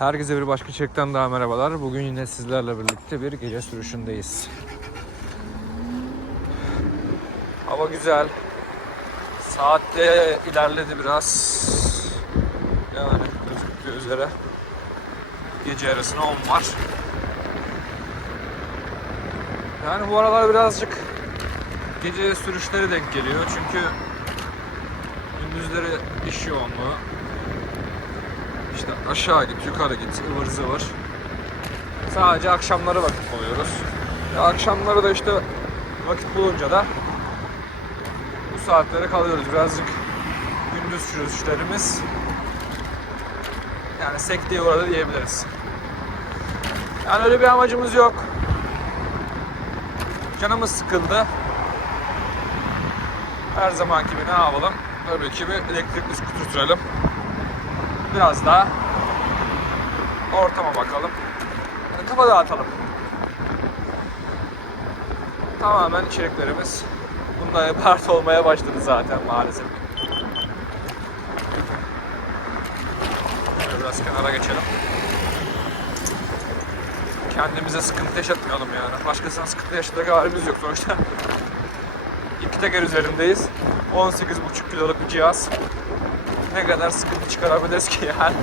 Herkese bir başka içerikten daha merhabalar. Bugün yine sizlerle birlikte bir gece sürüşündeyiz. Hava güzel. Saatte ilerledi biraz. Yani gözüktüğü üzere. Gece yarısına 10 var. Yani bu aralar birazcık gece sürüşleri denk geliyor. Çünkü gündüzleri iş yoğunluğu. İşte aşağı git, yukarı git, ıvır zıvır. Sadece akşamları vakit buluyoruz. Ya akşamları da işte vakit bulunca da bu saatlere kalıyoruz. Birazcık gündüz sürüşlerimiz yani sekteye uğradı diyebiliriz. Yani öyle bir amacımız yok. Canımız sıkıldı. Her zaman gibi ne yapalım? Tabii ki bir elektrikli skuter sürelim. Biraz daha ortama bakalım. Yani kafa dağıtalım. Tamamen içeriklerimiz bundan ibaret olmaya başladı zaten maalesef. Biraz kenara geçelim. Kendimize sıkıntı yaşatmayalım yani. Başkasına sıkıntı yaşatacak halimiz yok sonuçta. İki teker üzerindeyiz. 18,5 kiloluk bir cihaz. Ne kadar sıkıntı çıkarabiliriz ki yani.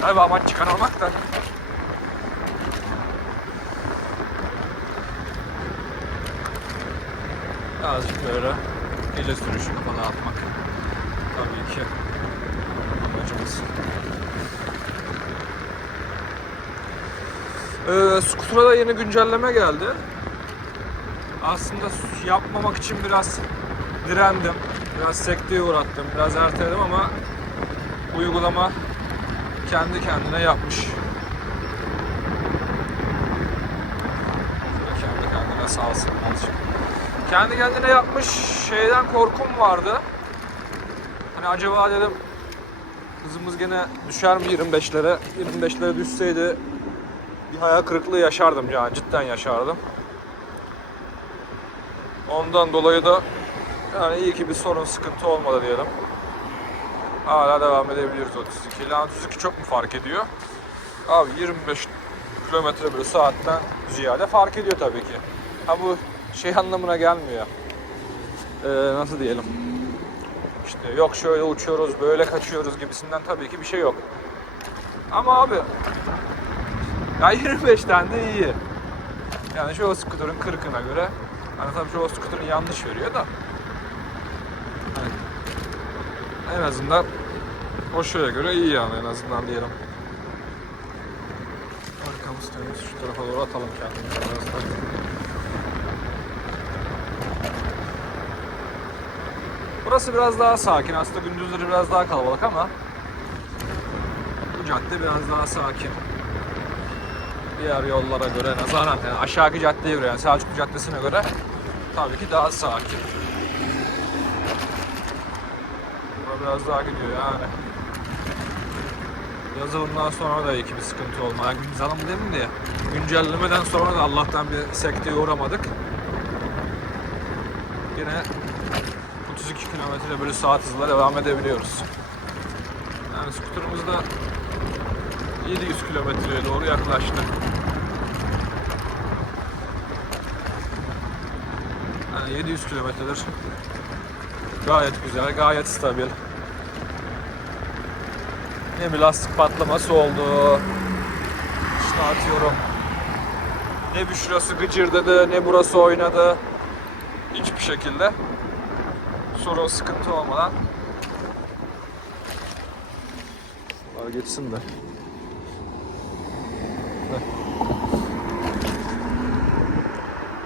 Tabii amaç çıkarmamak da. Azıcık böyle gece sürüşü kafana atmak. Tabii ki amacımız. Ee, Scooter'a da yeni güncelleme geldi. Aslında yapmamak için biraz direndim. Biraz sekteye uğrattım. Biraz erteledim ama uygulama kendi kendine yapmış. Kendi kendine salsın azıcık. Kendi kendine yapmış şeyden korkum vardı. Hani acaba dedim hızımız gene düşer mi 25'lere? 25'lere düşseydi bir hayal kırıklığı yaşardım yani cidden yaşardım. Ondan dolayı da yani iyi ki bir sorun sıkıntı olmadı diyelim. Hala devam edebiliyoruz 32 ile. 32 çok mu fark ediyor? Abi 25 kilometre bölü saatten ziyade fark ediyor tabii ki. Ha bu şey anlamına gelmiyor. Ee, nasıl diyelim? İşte yok şöyle uçuyoruz, böyle kaçıyoruz gibisinden tabii ki bir şey yok. Ama abi ya 25'ten de iyi. Yani şu skuterın 40'ına göre hani tabii şu skuterın yanlış veriyor da hani en azından o şeye göre iyi yani en azından diyelim. Arkamız temiz şu tarafa doğru atalım kendimizi biraz da. Burası biraz daha sakin. Aslında gündüzleri biraz daha kalabalık ama bu cadde biraz daha sakin. Diğer yollara göre nazaran yani aşağıki caddeye göre yani Selçuklu Caddesi'ne göre tabii ki daha sakin. Bura biraz daha gidiyor yani. Yazılımdan sonra da iki bir sıkıntı olma. Yani yazılım mi diye. Güncellemeden sonra da Allah'tan bir sekteye uğramadık. Yine 32 km bölü saat hızla devam edebiliyoruz. Yani skuterımız da 700 kilometreye doğru yaklaştı. Yani 700 kilometredir gayet güzel, gayet stabil. Ne bir lastik patlaması oldu. İşte atıyorum. Ne bir şurası gıcırdadı, ne burası oynadı. Hiçbir şekilde sorun sıkıntı olmadan Şunlar geçsin de.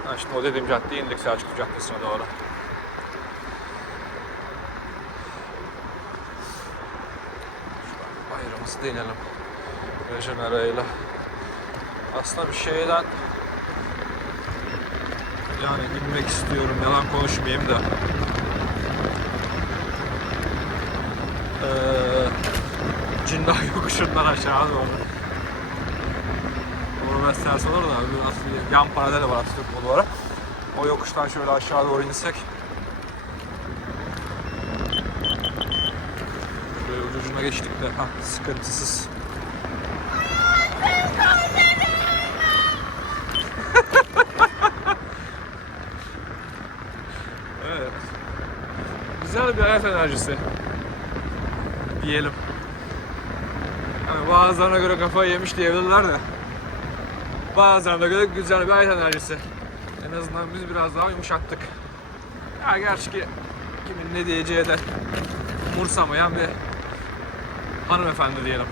Ha şimdi o dediğim caddeye indik Selçuklu Caddesi'ne doğru. Ayrımızı deneyelim. Rejenera ile. Aslında bir şeyden yani inmek istiyorum. Yalan konuşmayayım da. Ee, Cindağ yokuşundan aşağı doğru. Doğru ters olur da yan paralel var Atatürk Bulvarı. O yokuştan şöyle aşağı doğru insek. geçtik de ha, sıkıntısız. Güzel bir hayat enerjisi. Diyelim. Yani bazılarına göre kafayı yemiş diyebilirler de. Bazılarına göre güzel bir hayat enerjisi. En azından biz biraz daha yumuşattık. Ya gerçi ki kimin ne diyeceği de umursamayan bir hanımefendi diyelim.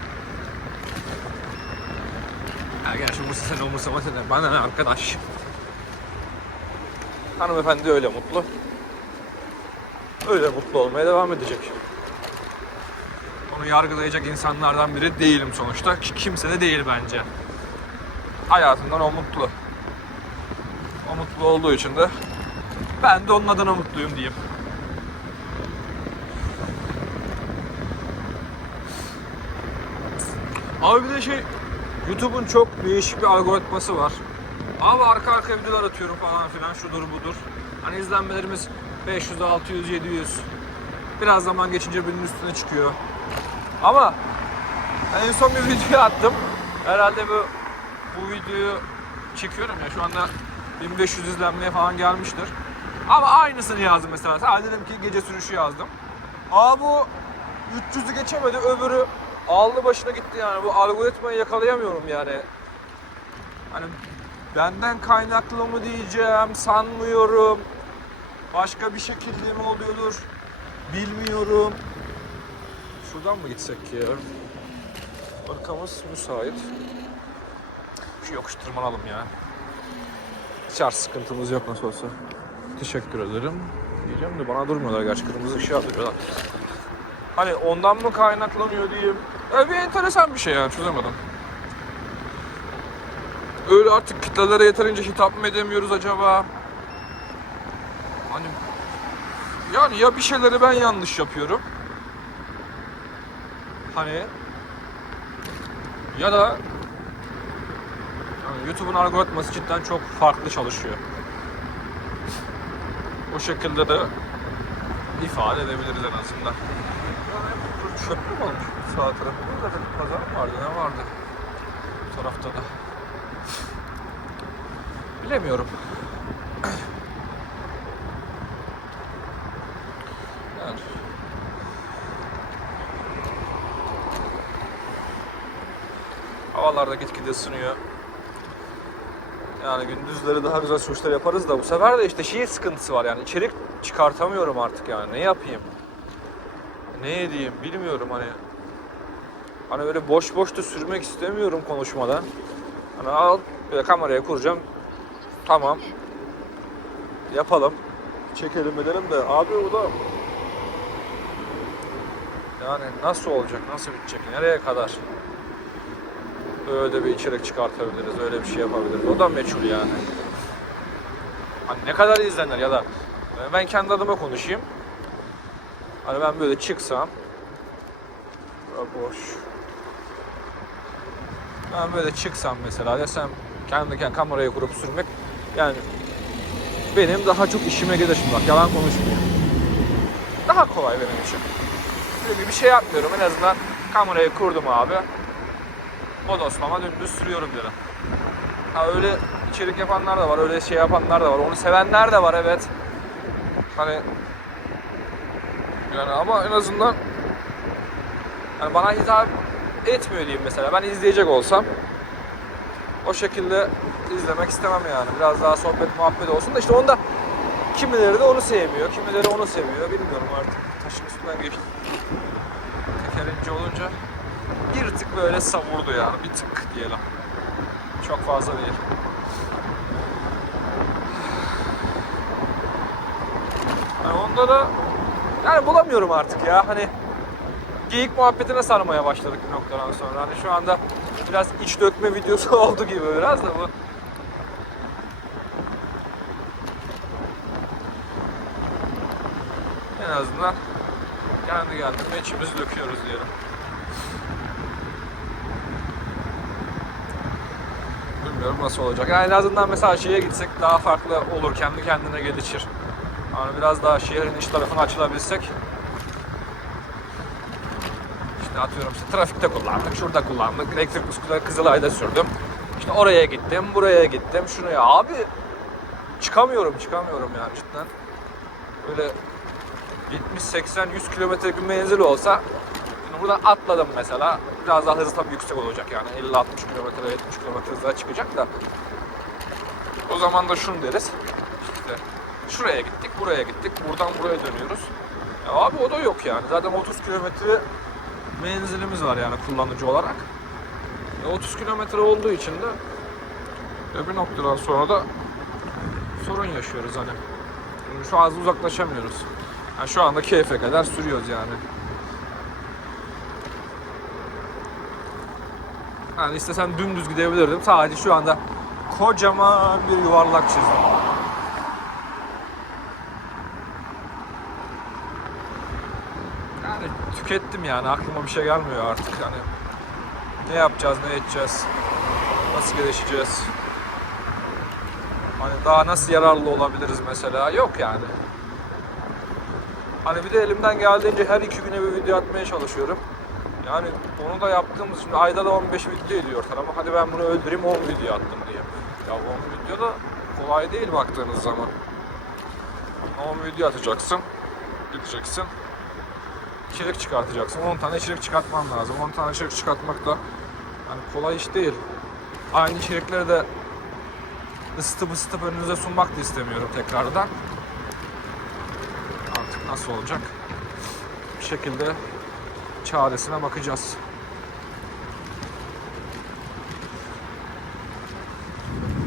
Ya gerçi umursa sen umursamasa ne bana ne arkadaş. Hanımefendi öyle mutlu. Öyle mutlu olmaya devam edecek. Onu yargılayacak insanlardan biri değilim sonuçta. Ki Kimse de değil bence. Hayatından o mutlu. O mutlu olduğu için de ben de onun adına mutluyum diyeyim. Abi bir de şey YouTube'un çok değişik bir algoritması var. Abi arka arka videolar atıyorum falan filan şudur budur. Hani izlenmelerimiz 500, 600, 700. Biraz zaman geçince birinin üstüne çıkıyor. Ama en son bir video attım. Herhalde bu bu videoyu çekiyorum ya şu anda 1500 izlenmeye falan gelmiştir. Ama aynısını yazdım mesela. Sadece dedim ki gece sürüşü yazdım. Aa bu 300'ü geçemedi öbürü aldı başına gitti yani. Bu algoritmayı yakalayamıyorum yani. Hani benden kaynaklı mı diyeceğim sanmıyorum. Başka bir şekilde mi oluyordur bilmiyorum. Şuradan mı gitsek ya? Arkamız müsait. Şu yokuş tırmanalım ya. Artık sıkıntımız yok nasıl olsa. Teşekkür ederim. Diyeceğim de bana durmuyorlar gerçi kırmızı ışığa duruyorlar. Hani ondan mı kaynaklanıyor diyeyim. Öyle bir enteresan bir şey yani çözemedim. Öyle artık kitlelere yeterince hitap mı edemiyoruz acaba? Hani yani ya bir şeyleri ben yanlış yapıyorum. Hani ya da yani YouTube'un algoritması cidden çok farklı çalışıyor. O şekilde de ifade edebiliriz en azından. Çöp mü olmuş sağ tarafında? Zaten pazar mı vardı ne vardı? Bu tarafta da. Bilemiyorum. Yani. Havalar da gitgide ısınıyor. Yani gündüzleri daha güzel sürüşler yaparız da bu sefer de işte şey sıkıntısı var yani içerik çıkartamıyorum artık yani ne yapayım? Ne edeyim bilmiyorum hani. Hani böyle boş boş da sürmek istemiyorum konuşmadan. Hani al böyle kameraya kuracağım. Tamam. Yapalım. Çekelim edelim de abi o da yani nasıl olacak, nasıl bitecek, nereye kadar öyle bir içerik çıkartabiliriz, öyle bir şey yapabiliriz. O da meçhul yani. Hani ne kadar izlenir ya da ben kendi adıma konuşayım. Hani ben böyle çıksam Bura boş. Ben böyle çıksam mesela desem kendi kendine kamerayı kurup sürmek yani benim daha çok işime gelir şimdi bak yalan konuşmuyorum. Daha kolay benim için. Çünkü bir şey yapmıyorum en azından kamerayı kurdum abi. Bodoslama dümdüz sürüyorum dedim. Ha öyle içerik yapanlar da var, öyle şey yapanlar da var. Onu sevenler de var evet. Hani yani ama en azından yani bana hitap etmiyor diyeyim mesela. Ben izleyecek olsam o şekilde izlemek istemem yani. Biraz daha sohbet muhabbet olsun da işte onda kimileri de onu sevmiyor, kimileri onu seviyor. Bilmiyorum artık. Taşın üstünden geçti. Tekerince olunca bir tık böyle savurdu yani. Bir tık diyelim. Çok fazla değil. Yani onda da yani bulamıyorum artık ya. Hani geyik muhabbetine sarmaya başladık bir noktadan sonra. Hani şu anda biraz iç dökme videosu oldu gibi biraz da bu. En azından kendi kendime içimizi döküyoruz diyelim. Bilmiyorum nasıl olacak. Yani en azından mesela şeye gitsek daha farklı olur. Kendi kendine gelişir. Yani biraz daha şehrin iç tarafına açılabilsek. İşte atıyorum işte trafikte kullandık, şurada kullandık. Elektrik bisikletleri Kızılay'da sürdüm. İşte oraya gittim, buraya gittim, şunu ya. Abi çıkamıyorum, çıkamıyorum yani cidden. Böyle 70-80-100 kilometre bir menzil olsa şimdi buradan atladım mesela biraz daha hızı tabii yüksek olacak yani 50-60 kilometre 70 kilometre hızla çıkacak da o zaman da şunu deriz işte şuraya gittik buraya gittik buradan buraya dönüyoruz ya abi o da yok yani zaten 30 kilometre menzilimiz var yani kullanıcı olarak e 30 kilometre olduğu için de e bir noktadan sonra da sorun yaşıyoruz hani. Şu az uzaklaşamıyoruz. Yani şu anda keyfe kadar sürüyoruz yani. Yani istesem dümdüz gidebilirdim. Sadece şu anda kocaman bir yuvarlak çizdim. Yani tükettim yani aklıma bir şey gelmiyor artık hani. Ne yapacağız, ne edeceğiz, nasıl gelişeceğiz, hani daha nasıl yararlı olabiliriz mesela yok yani. Hani bir de elimden geldiğince her iki güne bir video atmaya çalışıyorum. Yani onu da yaptığımız şimdi ayda da 15 video ediyor ama hadi ben bunu öldüreyim 10 video attım diye. Ya 10 video da kolay değil baktığınız zaman. 10 video atacaksın, gideceksin. İçerik çıkartacaksın. 10 tane içerik çıkartman lazım. 10 tane içerik çıkartmak da hani kolay iş değil. Aynı içerikleri de ısıtıp ısıtıp önünüze sunmak da istemiyorum tekrardan. Artık nasıl olacak? Bir şekilde çaresine bakacağız.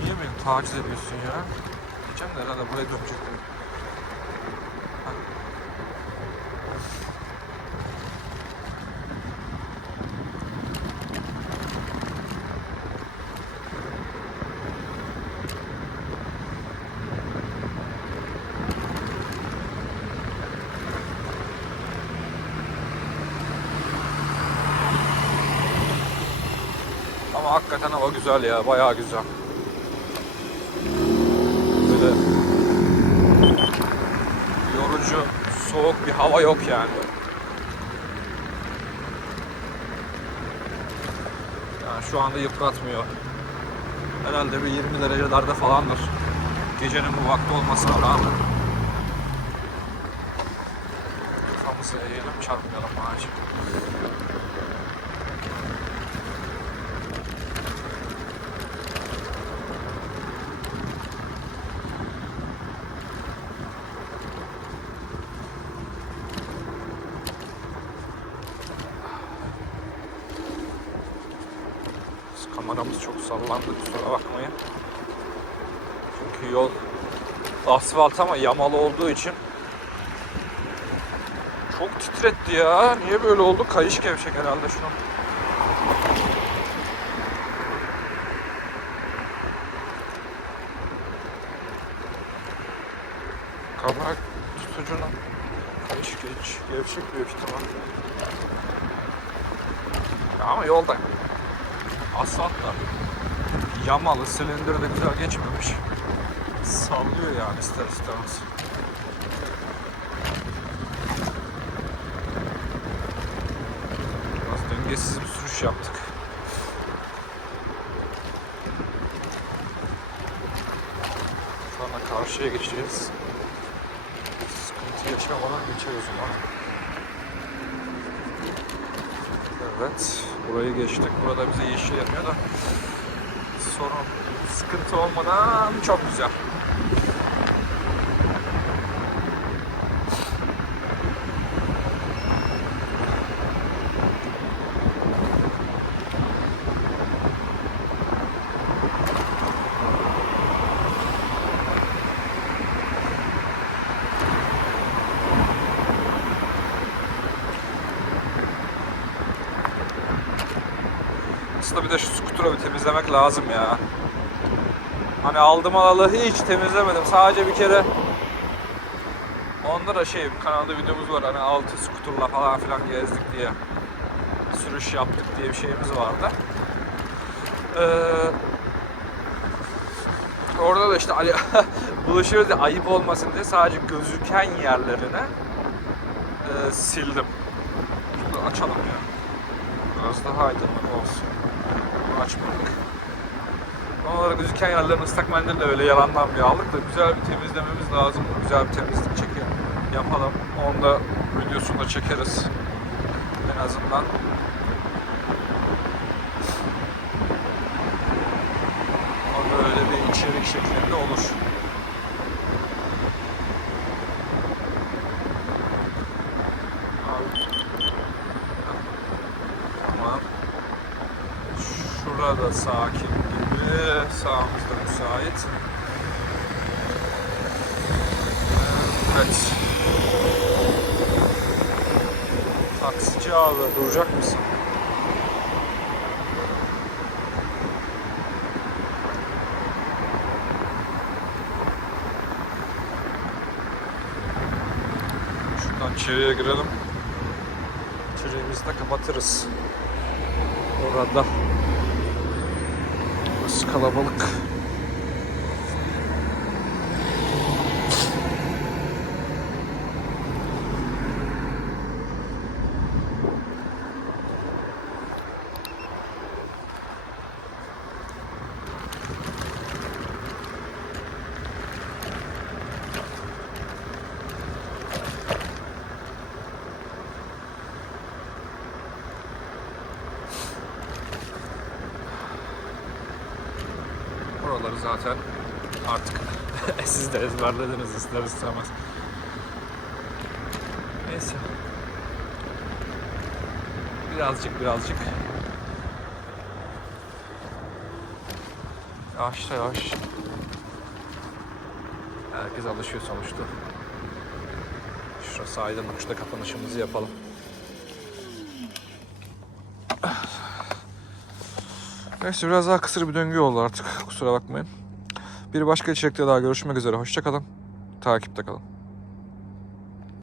Niye beni taciz ediyorsun ya? Diyeceğim de herhalde buraya dönecektim. Ama hakikaten hava güzel ya, bayağı güzel. Böyle yorucu, soğuk bir hava yok yani. Yani şu anda yıpratmıyor. Herhalde bir 20 derecelerde falandır. Gecenin bu vakti olmasına rağmen. Kafamızı eğelim, çarpmayalım ağacı. Kameramız çok sallandı kusura bakmayın. Çünkü yol asfalt ama yamalı olduğu için çok titretti ya. Niye böyle oldu? Kayış gevşek herhalde şunu. Kamera tutucunun kayış geç, gevşek büyük ihtimal. Ama yolda asfalt da yamalı, silindir de güzel geçmemiş. Sallıyor yani ister istemez. Biraz dengesiz bir sürüş yaptık. Anda karşıya geçeceğiz. Sıkıntı yaşamadan geçeriz zaman. Evet, burayı geçtik. Burada bize yeşil yanıyor da sorun, sıkıntı olmadan çok güzel. Aslında bir de şu skuturu bir temizlemek lazım ya. Hani aldım alalı hiç temizlemedim. Sadece bir kere onda da şey kanalda videomuz var. Hani altı skuturla falan filan gezdik diye sürüş yaptık diye bir şeyimiz vardı. Ee, orada da işte Ali bulaşıyoruz diye ayıp olmasın diye sadece gözüken yerlerine e, sildim. Şunu açalım ya. Biraz daha aydınlık olsun. Açmadık. Onlara gözüken yerlerin ıslak mendille öyle yalandan bir aldık da güzel bir temizlememiz lazım. Güzel bir temizlik çeki yapalım. Onu da videosunu da çekeriz. En azından. O böyle bir içerik şeklinde olur. Abi. Tamam. Şurada sakin gibi. Sağımızda müsait. Evet. Taksici abi duracak mısın? Şuradan içeriye girelim. İçeriğimizi de kapatırız. Orada. Burası kalabalık. Zaten artık siz de ezberlediniz ister istemez. Neyse. Birazcık birazcık. Yavaş yavaş. Herkes alışıyor sonuçta. Şurası aydınlık. Şurada kapanışımızı yapalım. Neyse biraz daha kısır bir döngü oldu artık. Kusura bakmayın. Bir başka içerikte daha görüşmek üzere. Hoşçakalın. Takipte kalın.